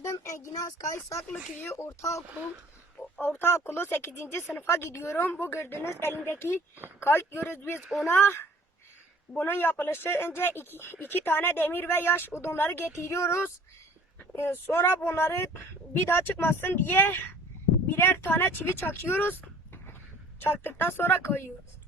Adım Enginaz Kayısaklı Köyü Ortaokulu 8. sınıfa gidiyorum. Bu gördüğünüz elindeki kayıt diyoruz biz ona. Bunun yapılışı önce iki tane demir ve yaş odunları getiriyoruz. Sonra bunları bir daha çıkmasın diye birer tane çivi çakıyoruz. Çaktıktan sonra koyuyoruz.